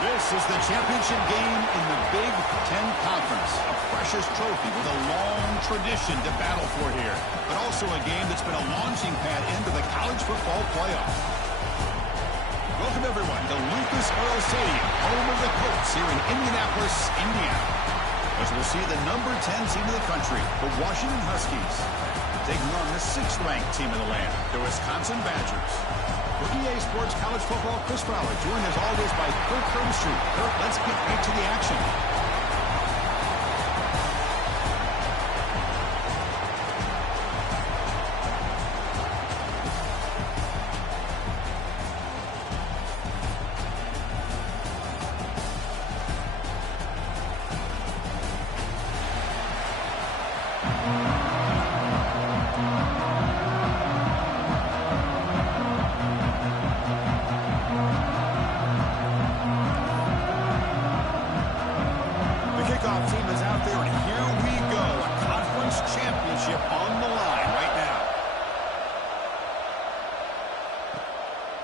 This is the championship game in the Big Ten Conference. A precious trophy with a long tradition to battle for here. But also a game that's been a launching pad into the college football playoff. Welcome, everyone, to Lucas Oil Stadium, home of the Colts here in Indianapolis, Indiana. As we'll see the number 10 team in the country, the Washington Huskies, taking on the 6th-ranked team in the land, the Wisconsin Badgers. For EA Sports College Football, Chris Fowler, joined as always by Kirk Herbstreit. Kirk, let's get right to the action.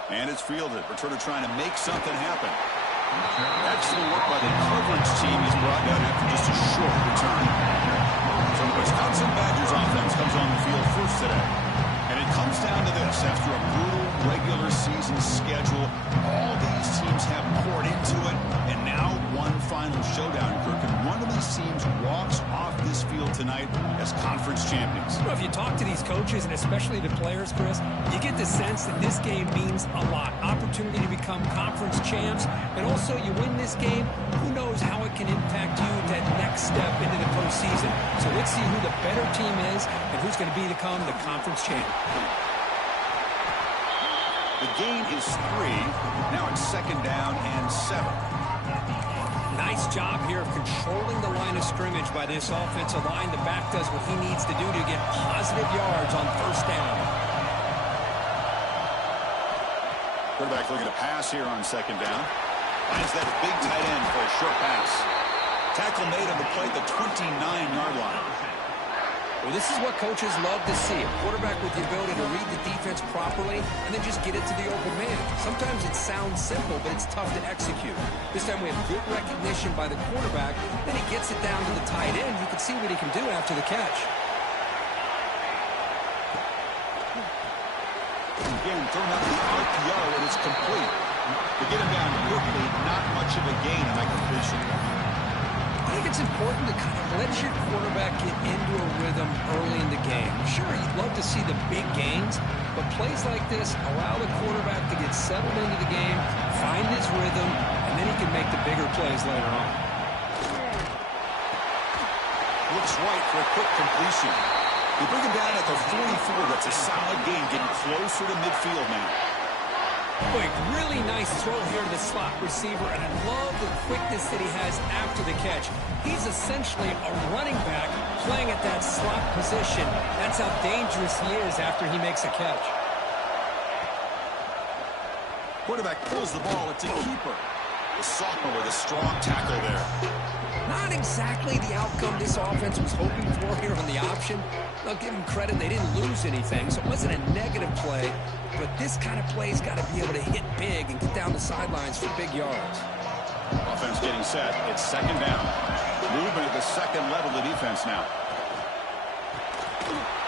And it's fielded. Returner trying to make something happen. Excellent work by the coverage team. He's brought down after just a short return. So the Wisconsin Badgers offense comes on the field first today. And it comes down to this. After a brutal regular season schedule, all these teams have poured into it. And now one final showdown, Kirk. And one of these teams walks off this field tonight as conference champions. Well, if you talk to these coaches, and especially the players, Chris, you get the sense that this game means a lot. Opportunity to become conference champs. And also, you win this game, who knows how it can impact you that next step into the postseason. So let's see who the better team is and who's going to become the conference champ. The gain is 3. Now it's 2nd down and 7. Nice job here of controlling the line of scrimmage by this offensive line. The back does what he needs to do to get positive yards on 1st down. Quarterback looking to pass here on 2nd down. Finds that big tight end for a short pass. Tackle made on the play at the 29-yard line. Well, this is what coaches love to see. A quarterback with the ability to read the defense properly and then just get it to the open man. Sometimes it sounds simple, but it's tough to execute. This time we have good recognition by the quarterback. Then he gets it down to the tight end. You can see what he can do after the catch. Again, thrown out the RPO, and it's complete. To get him down quickly, not much of a gain in that completion. I think it's important to kind of let your quarterback get into a rhythm early in the game. Sure, you'd love to see the big gains, but plays like this allow the quarterback to get settled into the game, find his rhythm, and then he can make the bigger plays later on. Looks right for a quick completion. They bring him down at the 44. That's a solid gain, getting closer to midfield now. Boy, really nice throw here to the slot receiver, and I love the quickness that he has after the catch. He's essentially a running back playing at that slot position. That's how dangerous he is after he makes a catch. Quarterback pulls the ball. It's a keeper. The sophomore with a strong tackle there. Not exactly the outcome this offense was hoping for here on the option. I'll give them credit, they didn't lose anything, so it wasn't a negative play. But this kind of play's got to be able to hit big and get down the sidelines for big yards. Offense getting set. It's 2nd down. Movement at the 2nd level of the defense now.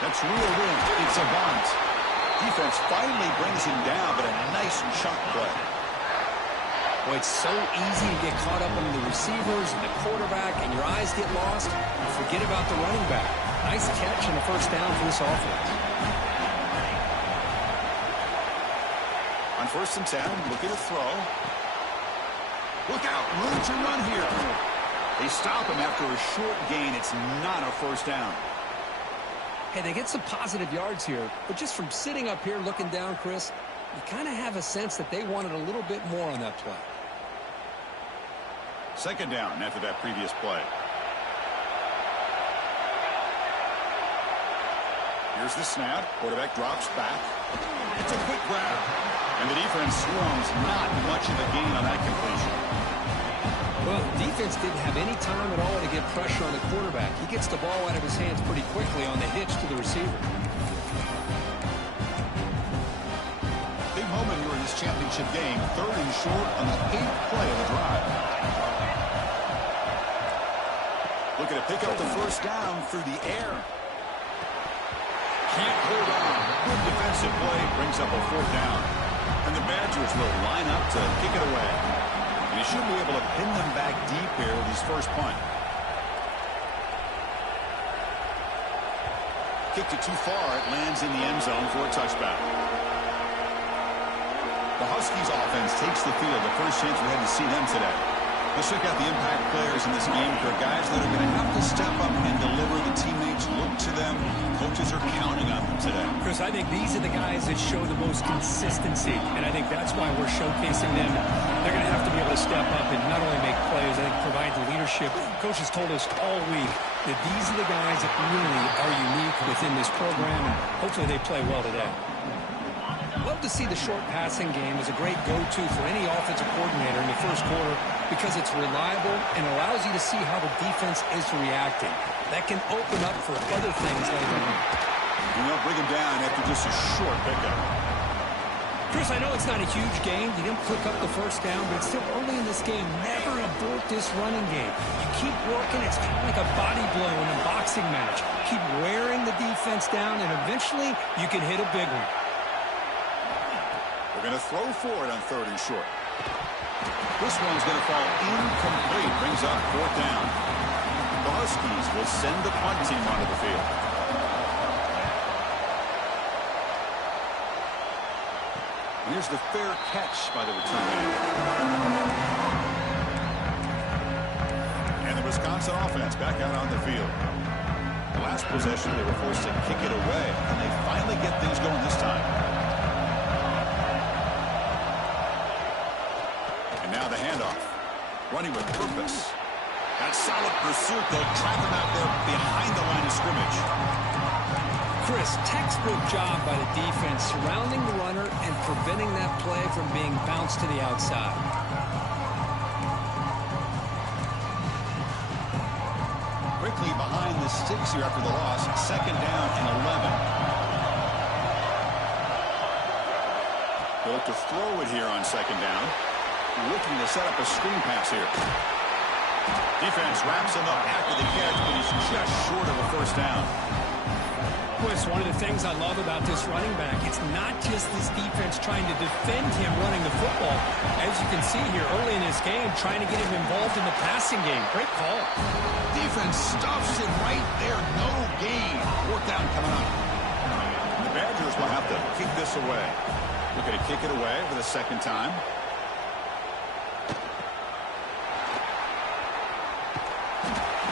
That's reeled in. It's a bunt. Defense finally brings him down, but a nice chunk play. Boy, it's so easy to get caught up on the receivers and the quarterback, and your eyes get lost. You forget about the running back. Nice catch and a first down for this offense. On 1st and 10, looking to throw. Look out, room to run here. They stop him after a short gain. It's not a first down. Hey, they get some positive yards here, but just from sitting up here looking down, Chris, you kind of have a sense that they wanted a little bit more on that play. 2nd down after that previous play. Here's the snap. Quarterback drops back. It's a quick grab. And the defense swarms. Not much of a gain on that completion. Well, the defense didn't have any time at all to get pressure on the quarterback. He gets the ball out of his hands pretty quickly on the hitch to the receiver. Big moment here in this championship game. 3rd and short on the 8th play of the drive. Looking to pick up the first down through the air. Can't hold on. Good defensive play brings up a 4th down. And the Badgers will line up to kick it away. And he should be able to pin them back deep here with his first punt. Kicked it too far. It lands in the end zone for a touchback. The Huskies offense takes the field. The first chance we had to see them today. Let's check out the impact players in this game for guys that are going to have to step up and deliver. The teammates look to them. Coaches are counting on them today. Chris, I think these are the guys that show the most consistency, and I think that's why we're showcasing them. They're going to have to be able to step up and not only make plays, I think provide the leadership. Coaches told us all week that these are the guys that really are unique within this program, and hopefully they play well today. Love to see the short passing game as a great go-to for any offensive coordinator in the first quarter because it's reliable and allows you to see how the defense is reacting. That can open up for other things later on. You know, bring him down after just a short pickup. Chris, I know it's not a huge game. You didn't pick up the first down, but it's still early in this game. Never abort this running game. You keep working. It's kind of like a body blow in a boxing match. Keep wearing the defense down, and eventually you can hit a big one. We're going to throw for it on 3rd and short. This one's going to fall incomplete. Brings up 4th down. The Huskies will send the punt team onto the field. And here's the fair catch by the return man. And the Wisconsin offense back out on the field. The last possession, they were forced to kick it away, and they finally get things going this time. And now the handoff. Running with purpose. That solid pursuit. They'll trap him out there behind the line of scrimmage. Chris, textbook job by the defense surrounding the runner and preventing that play from being bounced to the outside. Quickly behind the sticks here after the loss. 2nd down and 11. They'll look to throw it here on 2nd down. Looking to set up a screen pass here. Defense wraps him up after the catch, but he's just short of a first down. Boy, it's one of the things I love about this running back. It's not just this defense trying to defend him running the football. As you can see here early in this game, trying to get him involved in the passing game. Great call. Defense stuffs him right there. No gain. 4th down coming up. The Badgers will have to kick this away. Looking to kick it away for the 2nd time.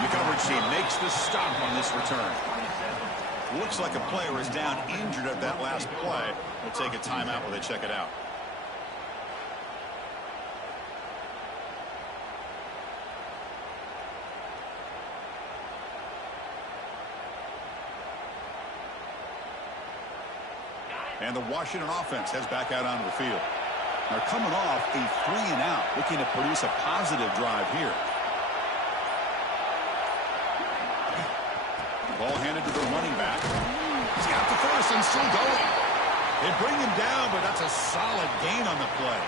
The coverage team makes the stop on this return. Looks like a player is down injured at that last play. We'll take a timeout while they check it out. And the Washington offense heads back out onto the field. They're coming off a 3-and-out, looking to produce a positive drive here. Ball handed to the running back. He's got the first and still going. They bring him down, but that's a solid gain on the play.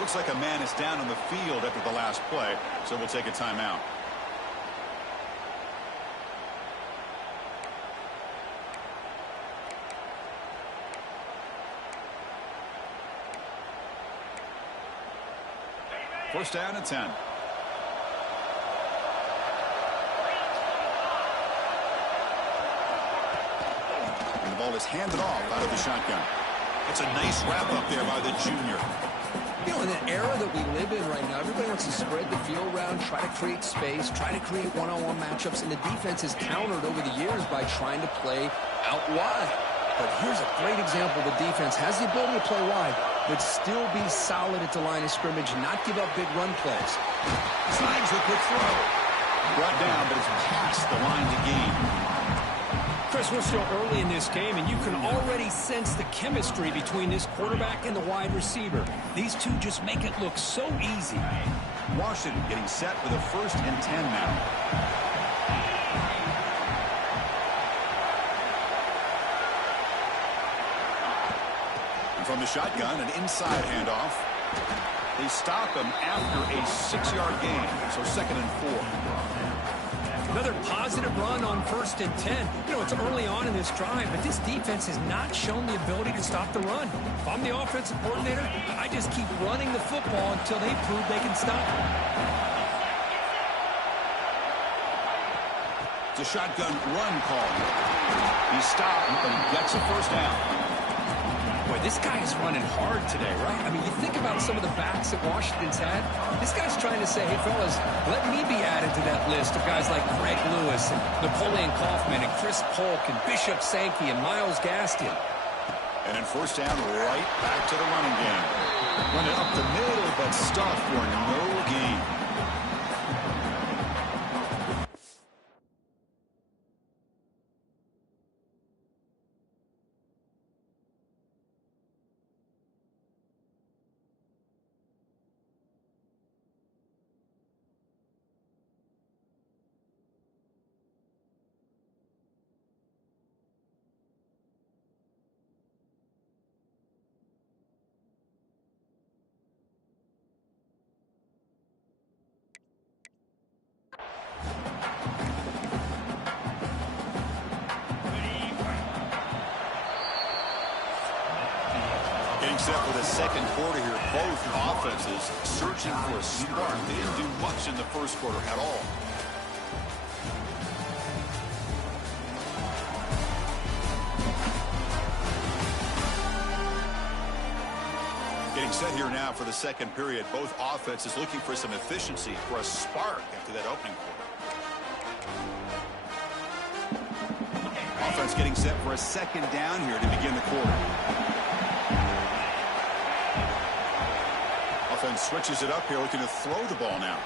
Looks like a man is down on the field after the last play, so we'll take a timeout. First down and 10. And the ball is handed off out of the shotgun. It's a nice wrap up there by the junior. You know, in the era that we live in right now, everybody wants to spread the field around, try to create space, try to create one-on-one matchups, and the defense has countered over the years by trying to play out wide. But here's a great example. The defense has the ability to play wide, but still be solid at the line of scrimmage, not give up big run plays. Slides the quick throw. Brought down, but it's past the line to gain. Chris, we're still early in this game, and you can already sense the chemistry between this quarterback and the wide receiver. These two just make it look so easy. Washington getting set for the 1st and 10 now. From the shotgun, an inside handoff. They stop him after a 6-yard gain, so 2nd and 4. Another positive run on 1st and 10. You know, it's early on in this drive, but this defense has not shown the ability to stop the run. If I'm the offensive coordinator, I just keep running the football until they prove they can stop it. It's a shotgun run call. He stopped, but he gets a first down. Boy, this guy is running hard today, right? I mean, you think about some of the backs that Washington's had. This guy's trying to say, hey, fellas, let me be added to that list of guys like Greg Lewis and Napoleon Kaufman and Chris Polk and Bishop Sankey and Myles Gaskin. And then 1st down, right back to the running game. Run it up the middle, but stuffed for no gain. Getting set for the 2nd quarter here. Both offenses searching for a spark. They didn't do much in the 1st quarter at all. Getting set here now for the 2nd period. Both offenses looking for some efficiency, for a spark after that opening quarter. Offense getting set for a 2nd down here to begin the quarter. Offense switches it up here, looking to throw the ball now.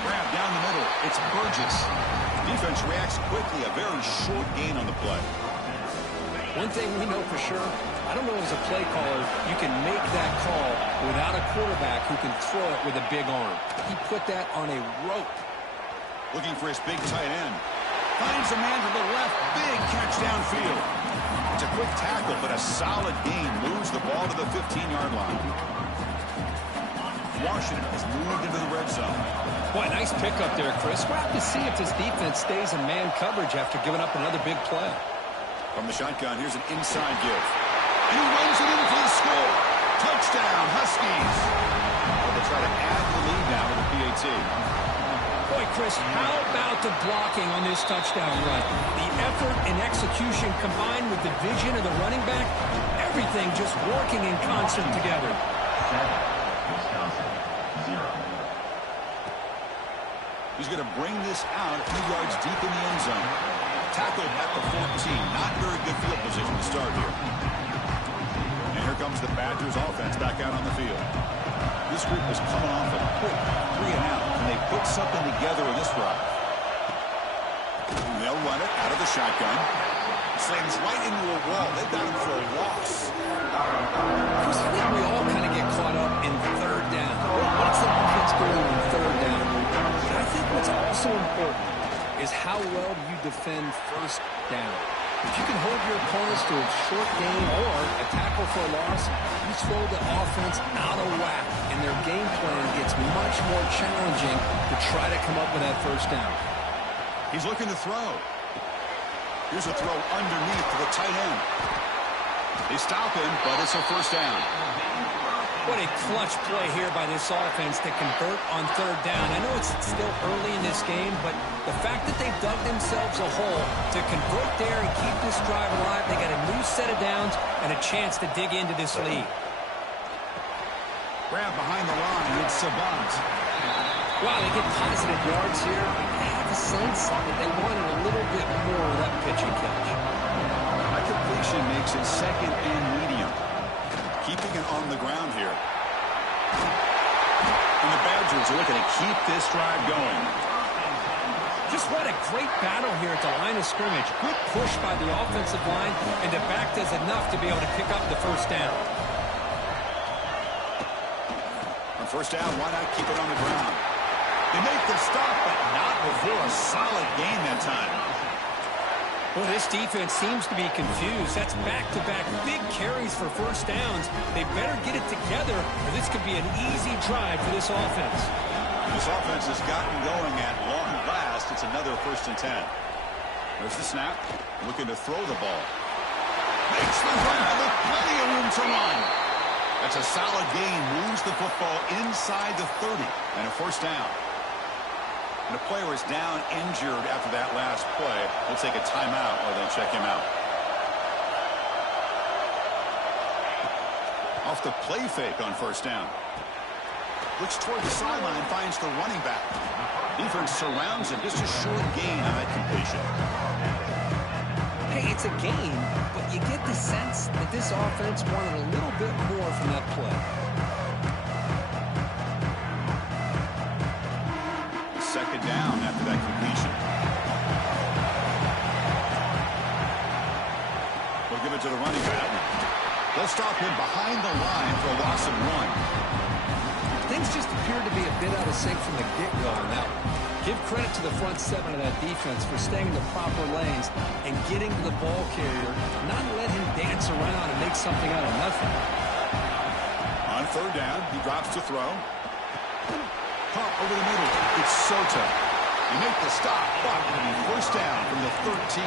Grab down the middle. It's Burgess. Defense reacts quickly. A very short gain on the play. One thing we know for sure, I don't know as a play caller, you can make that call without a quarterback who can throw it with a big arm. He put that on a rope. Looking for his big tight end. Finds a man to the left. Big catch downfield. It's a quick tackle, but a solid gain. Moves the ball to the 15-yard line. Washington has moved into the red zone. Boy, nice pickup there, Chris. We'll have to see if this defense stays in man coverage after giving up another big play. From the shotgun, here's an inside give. And he runs it in for the score. Touchdown, Huskies. Well, they try to add the lead now with the PAT. Boy, Chris, how about the blocking on this touchdown run? The effort and execution combined with the vision of the running back, everything just working in concert together. He's going to bring this out a few yards deep in the end zone. Tackled at the 14. Not very good field position to start here. And here comes the Badgers offense back out on the field. This group was coming off a quick 3-and-out, and they put something together in this drive. And they'll run it out of the shotgun. Slams right into a wall. They've got him for a loss. Chris, I think we all kind of get caught up in 3rd down. What's the defense doing on 3rd down? But I think what's also important is how well do you defend 1st down. If you can hold your opponents to a short gain or a tackle for a loss, you throw the offense out of whack, and their game plan gets much more challenging to try to come up with that 1st down. He's looking to throw. Here's a throw underneath to the tight end. They stop him, but it's a 1st down. What a clutch play here by this offense to convert on third down. I know it's still early in this game, but the fact that they've dug themselves a hole to convert there and keep this drive alive, they got a new set of downs and a chance to dig into this lead. Grab behind the line, it's Savant. Wow, they get positive yards here. I have a sense that they wanted a little bit more of that pitch and catch. That completion makes it second and medium. Keeping it on the ground here. And the Badgers are looking to keep this drive going. Just what a great battle here at the line of scrimmage. Good push by the offensive line, and the back does enough to be able to pick up the first down. On first down, why not keep it on the ground? They make the stop, but not before a solid gain that time. Well, this defense seems to be confused. That's back-to-back big carries for first downs. They better get it together, or this could be an easy drive for this offense. This offense has gotten going at long last. It's another 1st and 10. There's the snap. Looking to throw the ball. Makes the grab with plenty of room to run. That's a solid gain. Moves the football inside the 30 and a 1st down. And the player is down injured after that last play. They'll take a timeout or they'll check him out. Off the play fake on first down. Looks toward the sideline, finds the running back. Defense surrounds him. Just a short gain on that completion. Hey, it's a gain, but you get the sense that this offense wanted a little bit more from that play. Second down after that completion. We'll give it to the running back. They'll stop him behind the line for a loss of 1. Things just appear to be a bit out of sync from the get-go on that one. Give credit to the front 7 of that defense for staying in the proper lanes and getting to the ball carrier, not let him dance around and make something out of nothing. On third down, he drops to throw. Pump over the middle. It's Sota. You make the stop, but first down from the 13.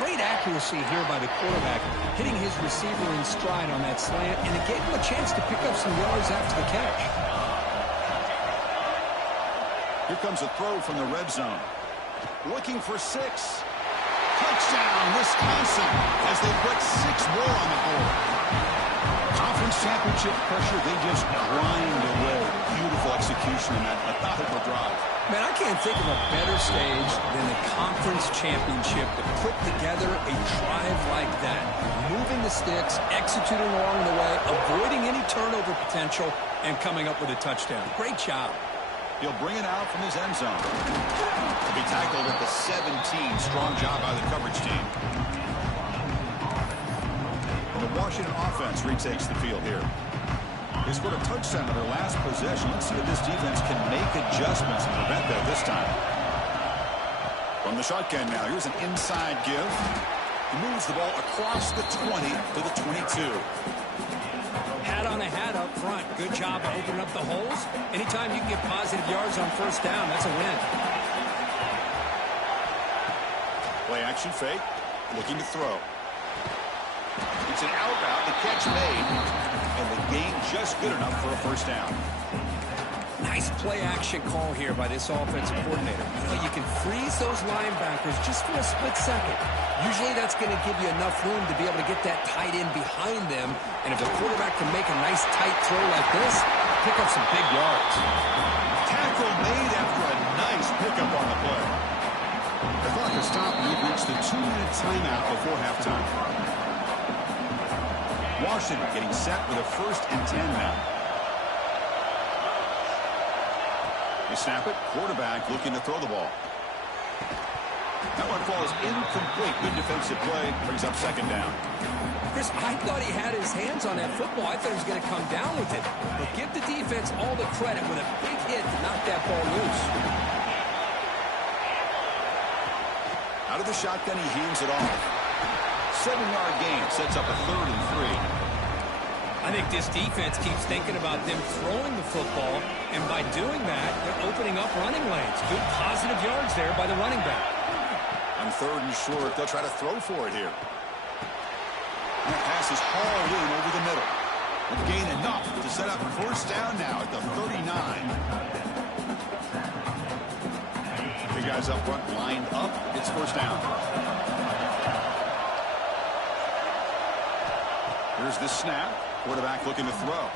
Great accuracy here by the quarterback, hitting his receiver in stride on that slant, and it gave him a chance to pick up some yards after the catch. Here comes a throw from the red zone. Looking for 6. Touchdown, Wisconsin, as they put 6 more on the board. Conference championship pressure, they just grind away. Beautiful execution in that methodical drive. Man, I can't think of a better stage than the conference championship to put together a drive like that. Moving the sticks, executing along the way, avoiding any turnover potential, and coming up with a touchdown. Great job. He'll bring it out from his end zone. To be tackled at the 17. Strong job by the coverage team. The Washington offense retakes the field here. They scored a touchdown on their last possession. Let's see if this defense can make adjustments and prevent that this time. From the shotgun now, here's an inside give. He moves the ball across the 20 to the 22. Hat on a hat up front. Good job of opening up the holes. Anytime you can get positive yards on first down, that's a win. Play action fake. Looking to throw. It's an out route. The catch made. And the gain just good enough for a first down. Nice play action call here by this offensive coordinator. You know, you can freeze those linebackers just for a split second. Usually that's going to give you enough room to be able to get that tight end behind them. And if the quarterback can make a nice tight throw like this, pick up some big yards. Tackle made after a nice pickup on the play. The clock has stopped and we've reached the 2-minute timeout before halftime. Washington getting set with a 1st and 10 now. They snap it. Quarterback looking to throw the ball. That one falls incomplete. Good defensive play. Brings up 2nd down. Chris, I thought he had his hands on that football. I thought he was going to come down with it. But give the defense all the credit with a big hit to knock that ball loose. Out of the shotgun, he hands it off. 7-yard gain sets up a 3rd and 3. I think this defense keeps thinking about them throwing the football, and by doing that, they're opening up running lanes. Good positive yards there by the running back. On 3rd and short, they'll try to throw for it here. That pass is hauled in over the middle. They've gained enough set up first down now at the 39. The guys up front lined up. It's first down. Here's the snap. Quarterback looking to throw.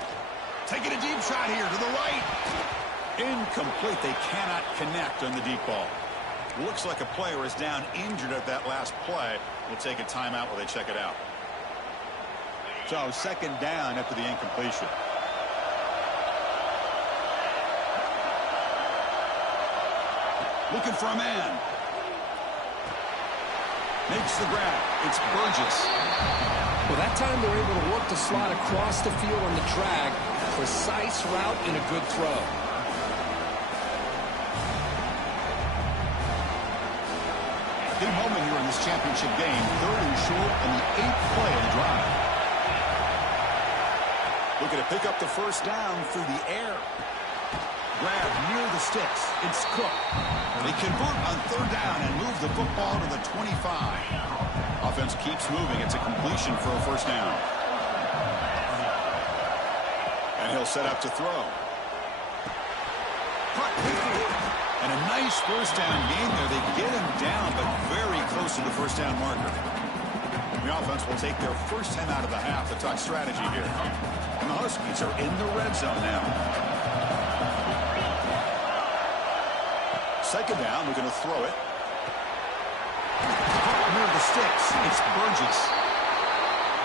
Taking a deep shot here to the right. Incomplete. They cannot connect on the deep ball. Looks like a player is down injured at that last play. We'll take a timeout while they check it out. So second down after the incompletion. Looking for a man. Makes the grab. It's Burgess. Well, that time they're able to work the slot across the field on the drag. Precise route and a good throw. Big moment here in this championship game. 3rd and short on the 8th play of the drive. Looking to pick up the first down through the air. Grab near the sticks. It's Cook. They convert on 3rd down and move the football to the 25. Offense keeps moving. It's a completion for a first down. And he'll set up to throw. And a nice first down game there. They get him down, but very close to the first down marker. The offense will take their first 10 out of the half to talk strategy here. And the Huskies are in the red zone now. Second down, we're going to throw it. Near the sticks, it's Burgess.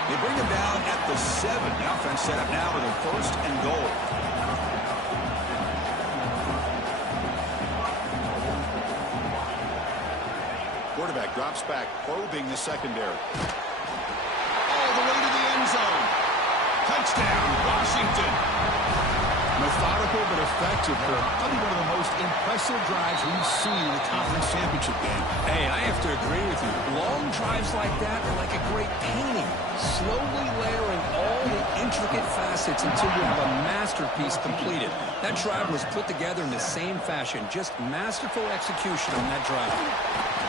They bring him down at the 7. The offense set up now with a first and goal. Quarterback drops back, probing the secondary. All the way to the end zone. Touchdown, Washington. Methodical but effective. Probably one of the most impressive drives we've seen in the conference championship game. Hey, I have to agree with you. Long drives like that are like a great painting. Slowly layering all the intricate facets until you have a masterpiece completed. That drive was put together in the same fashion. Just masterful execution on that drive.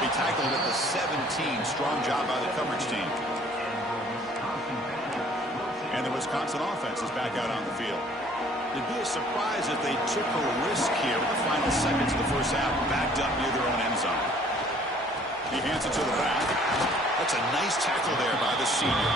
He tackled at the 17. Strong job by the coverage team. And the Wisconsin offense is back out on the field. It'd be a surprise if they took a risk here in the final seconds of the first half, backed up near their own end zone. He hands it to the back. That's a nice tackle there by the senior.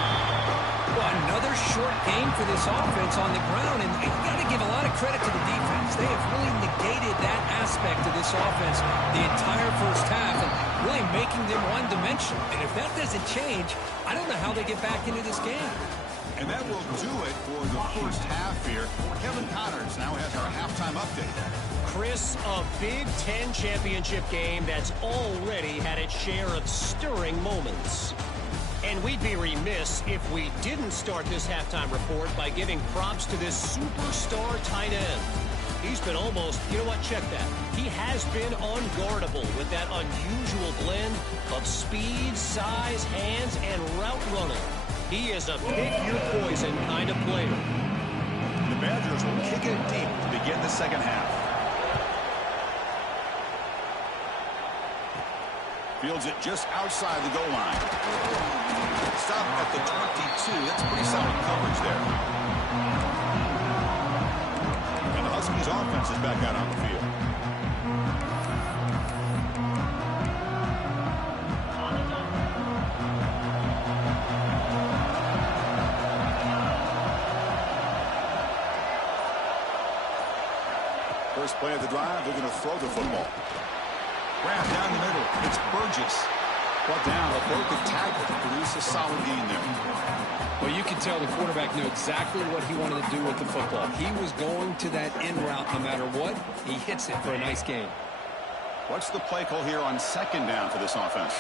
Well, another short game for this offense on the ground, and you got to give a lot of credit to the defense. They have really negated that aspect of this offense the entire first half and really making them one-dimensional. And if that doesn't change, I don't know how they get back into this game. And that will do it for the first half here. Kevin Connors now has our halftime update. Chris, a Big Ten championship game that's already had its share of stirring moments. And we'd be remiss if we didn't start this halftime report by giving props to this superstar tight end. He's been almost, you know what, check that. He has been unguardable with that unusual blend of speed, size, hands, and route running. He is a pick-your-poison kind of player. The Badgers will kick it deep to begin the second half. Fields it just outside the goal line. Stop at the 22. That's pretty solid coverage there. And the Huskies offense is back out on the field. First play of the drive, they're going to throw the football. Grab down the middle. It's Burgess. Brought down a broken tackle to produce a solid gain there. Well, you can tell the quarterback knew exactly what he wanted to do with the football. He was going to that end route no matter what. He hits it for a nice gain. What's the play call here on second down for this offense?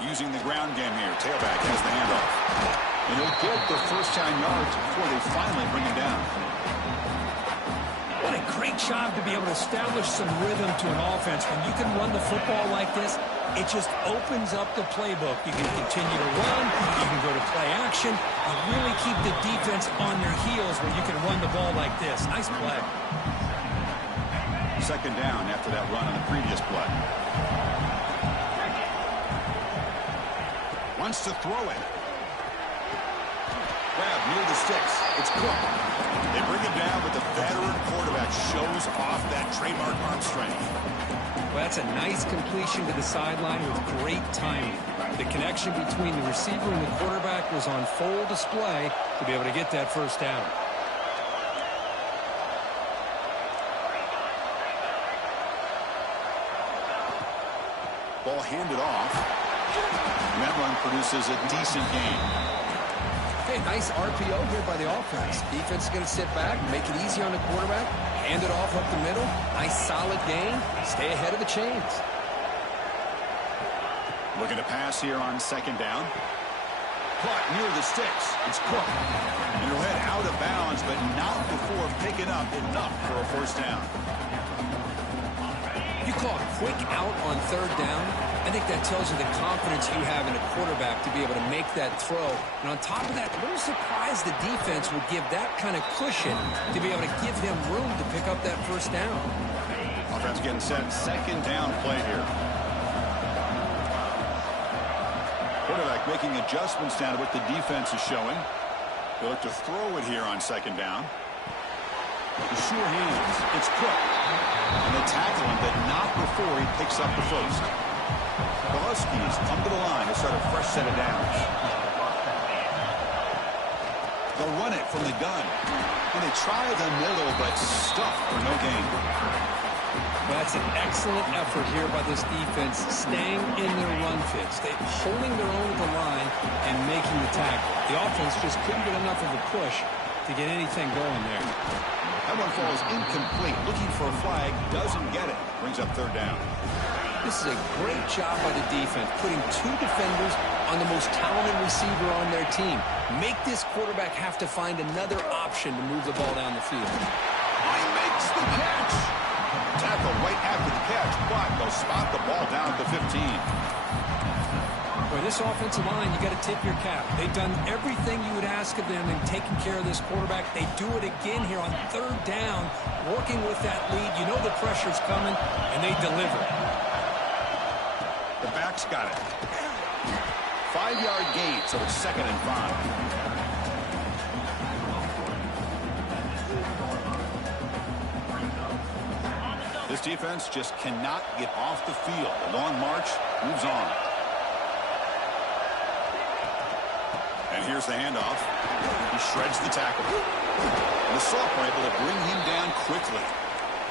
Using the ground game here. Tailback has the handoff. And he'll get the first 10 yards before they finally bring him down. What a great job to be able to establish some rhythm to an offense. When you can run the football like this, it just opens up the playbook. You can continue to run. You can go to play action. You really keep the defense on their heels when you can run the ball like this. Nice play. Second down after that run on the previous play. Wants to throw it. Grab near the sticks. It's Cook. They bring him down, but the veteran quarterback shows off that trademark arm strength. Well, that's a nice completion to the sideline with great timing. The connection between the receiver and the quarterback was on full display to be able to get that first down. Ball handed off. And that run produces a decent gain. Hey, nice RPO here by the offense. Defense is going to sit back, make it easy on the quarterback, hand it off up the middle. Nice solid gain. Stay ahead of the chains. Looking to pass here on second down. Caught near the sticks. It's Cook. And he'll head out of bounds, but not before picking up enough for a first down. You call a quick out on third down. I think that tells you the confidence you have in a quarterback to be able to make that throw. And on top of that, a little surprised the defense would give that kind of cushion to be able to give him room to pick up that first down. Offense getting set. Second down play here. Quarterback making adjustments down to what the defense is showing. They'll look to throw it here on second down. Sure hands. It's Cook. And they tackle him, but not before he picks up the first. The Huskies come to the line to start a fresh set of downs. They'll run it from the gun. And they try the middle, but stuffed for no gain. That's an excellent effort here by this defense, staying in their run fits. They're holding their own at the line and making the tackle. The offense just couldn't get enough of a push to get anything going there. That one falls incomplete. Looking for a flag, doesn't get it. Brings up third down. This is a great job by the defense, putting two defenders on the most talented receiver on their team. Make this quarterback have to find another option to move the ball down the field. He makes the catch. Tackle right after the catch, but they'll spot the ball down at the 15. Boy, this offensive line, you got to tip your cap. They've done everything you would ask of them in taking care of this quarterback. They do it again here on third down, working with that lead. You know the pressure's coming, and they deliver. The back's got it. 5-yard gain, so it's 2nd and 5. This defense just cannot get off the field. The long march moves on. And here's the handoff. He shreds the tackle. And the sophomore able to bring him down quickly.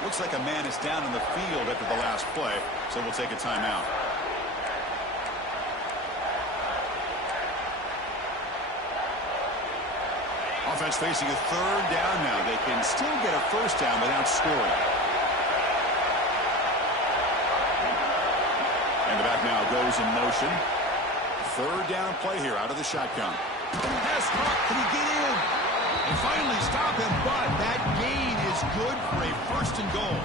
Looks like a man is down in the field after the last play, so we'll take a timeout. Offense facing a third down now. They can still get a first down without scoring. And the back now goes in motion. Third down play here out of the shotgun. Pass caught. Can he get in? And finally stop him, but that gain is good for a 1st and goal.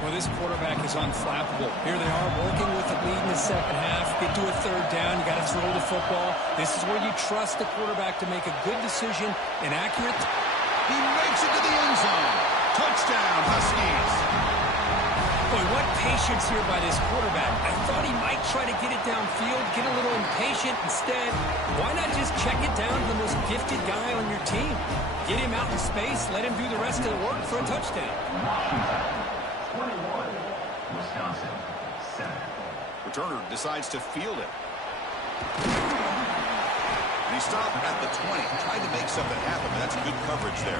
Well, this quarterback is unflappable. Here they are working with the lead in the second half. Get to a third down. You got to throw the football. This is where you trust the quarterback to make a good decision and accurate. He makes it to the end zone. Touchdown, Huskies. Boy, what patience here by this quarterback. I thought he might try to get it downfield, get a little impatient. Instead, why not just check it down to the most gifted guy on your team? Get him out in space, let him do the rest of the work for a touchdown. 21, Wisconsin, 7. Returner decides to field it. And he stopped at the 20, trying to make something happen, but that's good coverage there.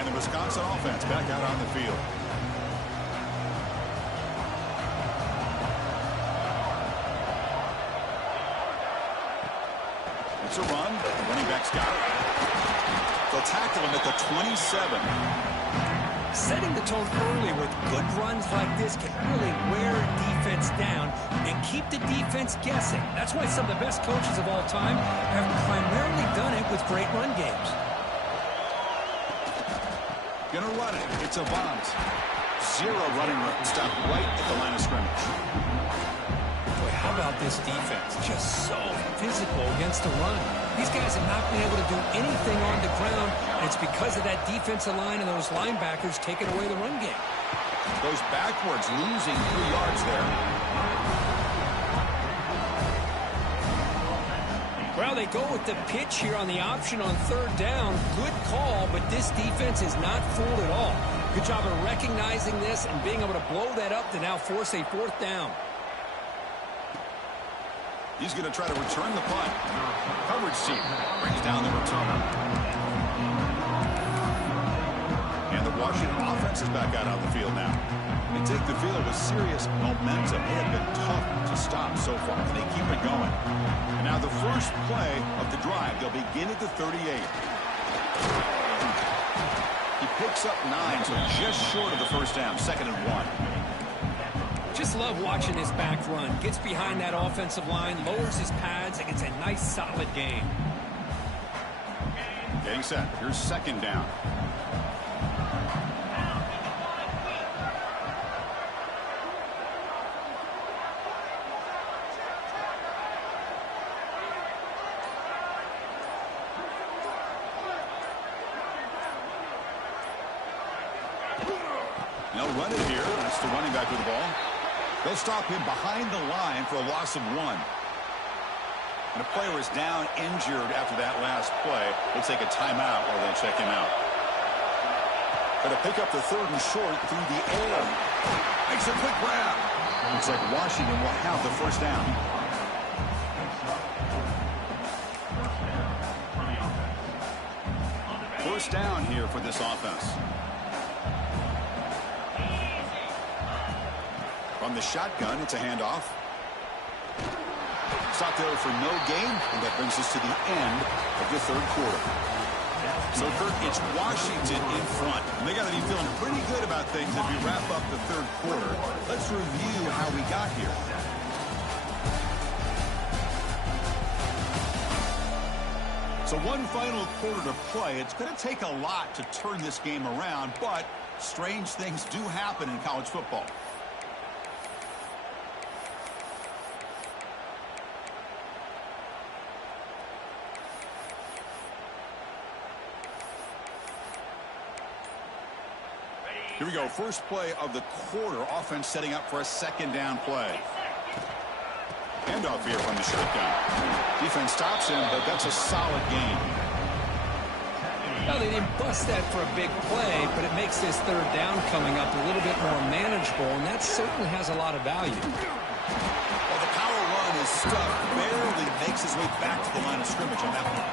And the Wisconsin offense back out on the field. It's a run. The running back's got it. They'll tackle him at the 27. Setting the tone early with good runs like this can really wear a defense down and keep the defense guessing. That's why some of the best coaches of all time have primarily done it with great run games. Gonna run it. It's Avant. 0 running room. Stop right at the line of scrimmage. Boy, how about this defense? Just so physical against the run. These guys have not been able to do anything on the ground, and it's because of that defensive line and those linebackers taking away the run game. Goes backwards, losing 3 yards there. Well, they go with the pitch here on the option on 3rd down. Good call, but this defense is not fooled at all. Good job of recognizing this and being able to blow that up to now force a 4th down. He's going to try to return the punt. Coverage team brings down the return. And the Washington offense is back out on the field now. They take the field with serious momentum. It had been tough to stop so far, and they keep it going. And now the first play of the drive. They'll begin at the 38. He picks up 9, so just short of the first down. 2nd and 1. Just love watching this back run. Gets behind that offensive line, lowers his pads, and gets a nice solid gain. Getting set. Here's 2nd down. They'll run it here. That's the running back with the ball. They'll stop him behind the line for a loss of 1. And a player is down injured after that last play. They'll take a timeout while they check him out. Going to pick up the 3rd and short through the air. Makes a quick grab. Looks like Washington will have the first down. First down here for this offense. From the shotgun, it's a handoff. Stop there for no gain, and that brings us to the end of the 3rd quarter. So, Kirk, it's Washington in front. And they got to be feeling pretty good about things as we wrap up the 3rd quarter. Let's review how we got here. So one final quarter to play. It's going to take a lot to turn this game around, but strange things do happen in college football. Here we go. First play of the quarter. Offense setting up for a 2nd down play. Handoff here from the shotgun. Defense stops him, but that's a solid gain. Well, they didn't bust that for a big play, but it makes this 3rd down coming up a little bit more manageable, and that certainly has a lot of value. Well, the power run is stuck. Barely makes his way back to the line of scrimmage on that one.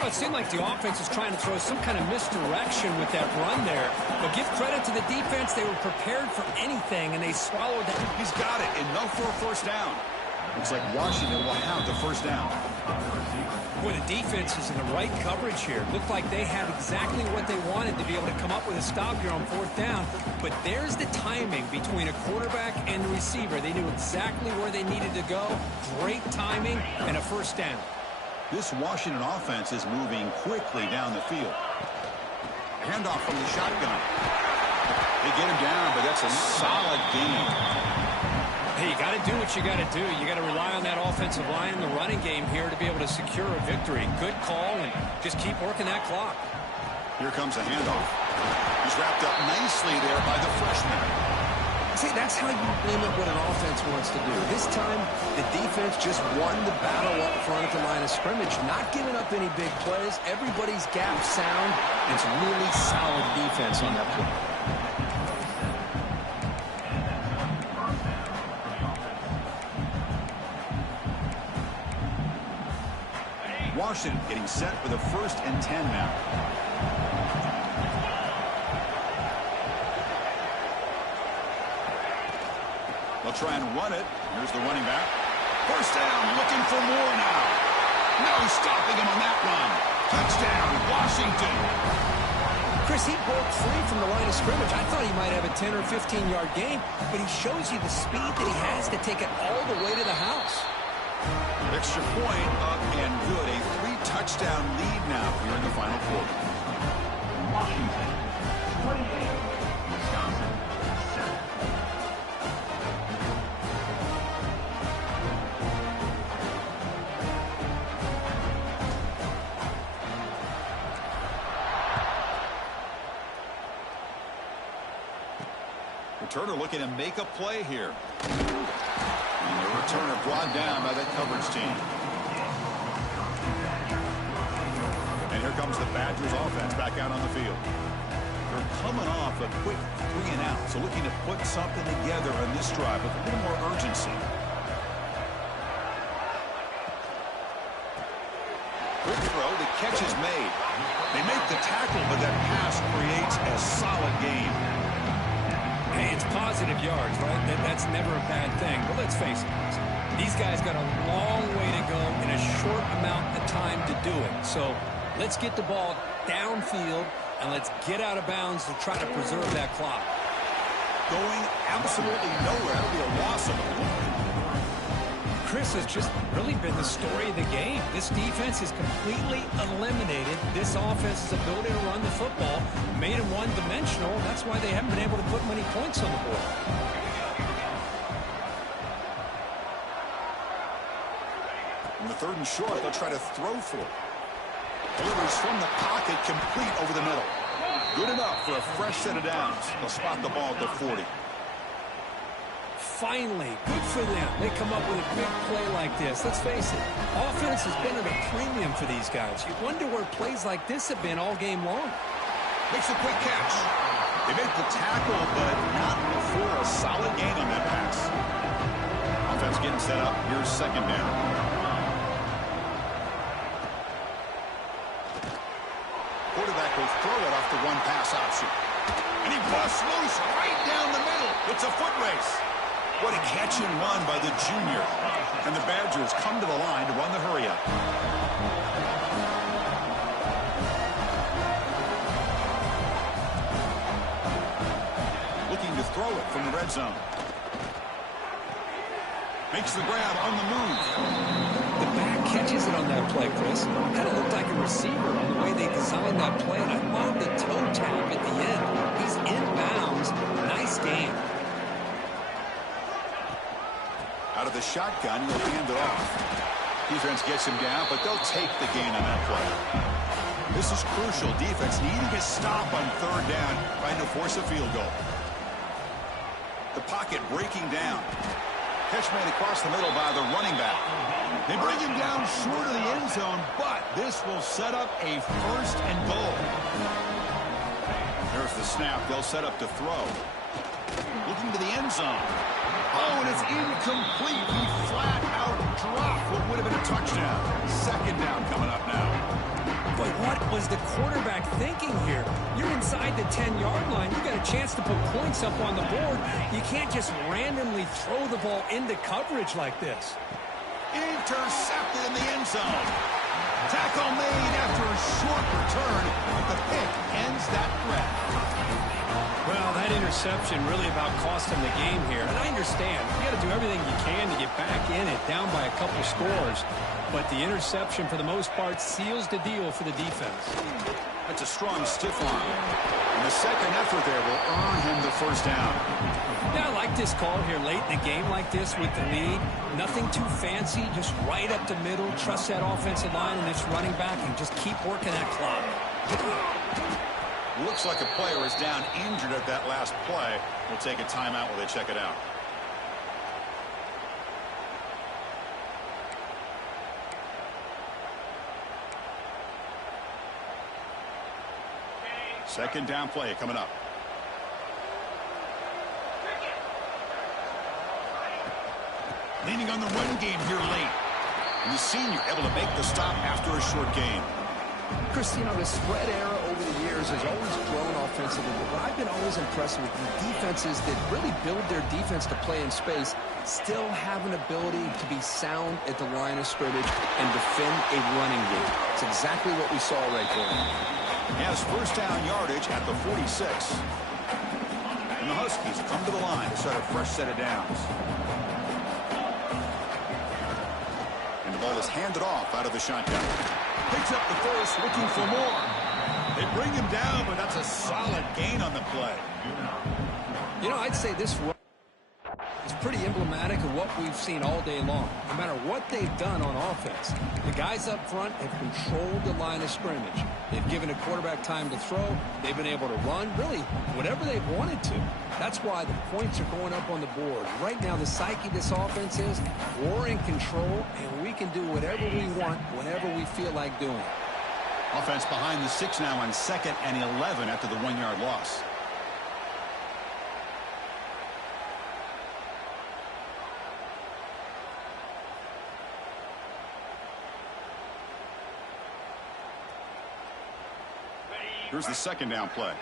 Well, it seemed like the offense was trying to throw some kind of misdirection with that run there. But give credit to the defense. They were prepared for anything, and they swallowed that. He's got it. Enough for a first down. Looks like Washington will have the first down. Boy, the defense is in the right coverage here. Looked like they had exactly what they wanted to be able to come up with a stop here on 4th down. But there's the timing between a quarterback and the receiver. They knew exactly where they needed to go. Great timing and a first down. This Washington offense is moving quickly down the field. Handoff from the shotgun. They get him down, but that's a solid gain. Hey, you got to do what you got to do. You got to rely on that offensive line and the running game here to be able to secure a victory. Good call, and just keep working that clock. Here comes a handoff. He's wrapped up nicely there by the freshman. See, that's how you limit what an offense wants to do. This time, the defense just won the battle up front at the line of scrimmage, not giving up any big plays. Everybody's gap sound. It's really solid defense on that play. Washington getting set for the 1st and 10 now. They'll try and run it. Here's the running back. First down, looking for more now. No stopping him on that run. Touchdown, Washington. Chris, he broke free from the line of scrimmage. I thought he might have a 10 or 15-yard gain, but he shows you the speed that he has to take it all the way to the house. Extra point up and good. A 3-touchdown lead now here in the final quarter. Washington, 28. Wisconsin, 7. Returner looking to make a play here. And the returner brought down by that coverage team. And here comes the Badgers offense back out on the field. They're coming off a quick 3-and-out, so looking to put something together on this drive with a little more urgency. Quick throw, the catch is made. They make the tackle, but that pass creates a solid gain. Hey, it's positive yards, right? That's never a bad thing. But let's face it, these guys got a long way to go in a short amount of time to do it. So let's get the ball downfield, and let's get out of bounds to try to preserve that clock. Going absolutely nowhere. That'll be a loss of a play. Chris, has just really been the story of the game. This defense has completely eliminated this offense's ability to run the football, made them one-dimensional. That's why they haven't been able to put many points on the board. In the 3rd and short, they'll try to throw for it. Delivers from the pocket, complete over the middle. Good enough for a fresh set of downs. They'll spot the ball at the 40. Finally, good for them. They come up with a big play like this. Let's face it, offense has been at a premium for these guys. You wonder where plays like this have been all game long. Makes a quick catch. They make the tackle, but not before a solid gain on that pass. Offense getting set up. Here's 2nd down. Quarterback will throw it off the one-pass option. And he busts loose right down the middle. It's a foot race. What a catch and run by the junior. And the Badgers come to the line to run the hurry-up. Looking to throw it from the red zone. Makes the grab on the move. The back catches it on that play, Chris. Kind of looked like a receiver on the way they designed that play. And I love the toe tap at the end. He's in bounds. Nice game. Out of the shotgun, he'll hand it off. Defense gets him down, but they'll take the gain on that play. This is crucial. Defense needing a stop on 3rd down, trying to force a field goal. The pocket breaking down. Catch made across the middle by the running back. They bring him down short of the end zone, but this will set up a 1st and goal. There's the snap. They'll set up to throw. Looking to the end zone. Oh, and it's incomplete. He flat out dropped what would have been a touchdown. 2nd down coming up now. But what was the quarterback thinking here? You're inside the 10-yard line. You got a chance to put points up on the board. You can't just randomly throw the ball into coverage like this. Intercepted in the end zone. Tackle made after a short return, but the pick ends that threat. Well, that interception really about cost him the game here. And I understand. You got to do everything you can to get back in it, down by a couple scores. But the interception, for the most part, seals the deal for the defense. That's a strong stiff arm. And the second effort there will earn him the 1st down. Yeah, I like this call here late in the game like this with the lead. Nothing too fancy, just right up the middle. Trust that offensive line and this running back and just keep working that clock. Looks like a player is down injured at that last play. We'll take a timeout while they check it out. Second down play coming up. Leaning on the run game here late. And the senior able to make the stop after a short gain. Chris, you know, the spread era over the years has always grown offensively, but what I've been always impressed with the defenses that really build their defense to play in space still have an ability to be sound at the line of scrimmage and defend a running game. It's exactly what we saw right there. He has 1st down yardage at the 46. And the Huskies come to the line to start a fresh set of downs. And the ball is handed off out of the shotgun. Picks up the 1st, looking for more. They bring him down, but that's a solid gain on the play. You know, I'd say this run is pretty emblematic of what we've seen all day long. No matter what they've done on offense, the guys up front have controlled the line of scrimmage. They've given a quarterback time to throw. They've been able to run, really, whatever they've wanted to. That's why the points are going up on the board. Right now, the psyche of this offense is we're in control, and we can do whatever we want whenever we feel like doing it. Offense behind the 6 now on 2nd and 11 after the 1-yard loss. Here's the 2nd down play.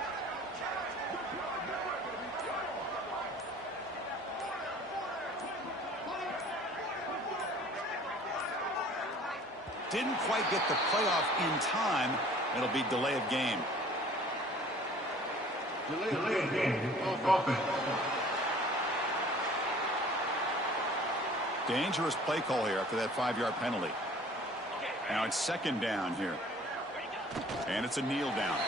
Didn't quite get the playoff in time. It'll be delay of game. Delay of game. Offense. Dangerous play call here after that 5-yard penalty. Now it's 2nd down here. And it's a kneel down.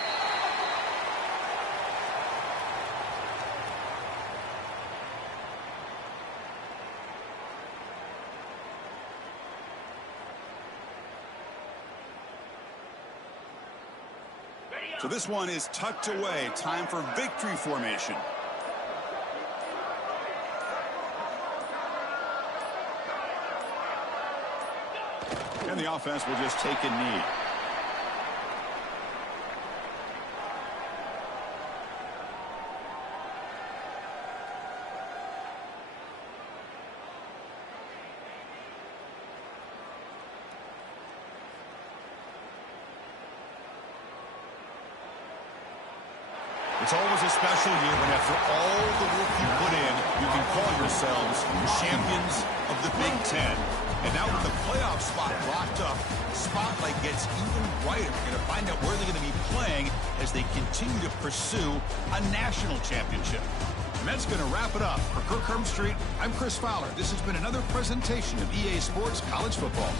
So this one is tucked away. Time for victory formation. And the offense will just take a knee. It's always a special year when after all the work you put in, you can call yourselves champions of the Big Ten. And now with the playoff spot locked up, the spotlight gets even brighter. We're going to find out where they're going to be playing as they continue to pursue a national championship. And that's going to wrap it up. For Kirk Herbstreit, I'm Chris Fowler. This has been another presentation of EA Sports College Football.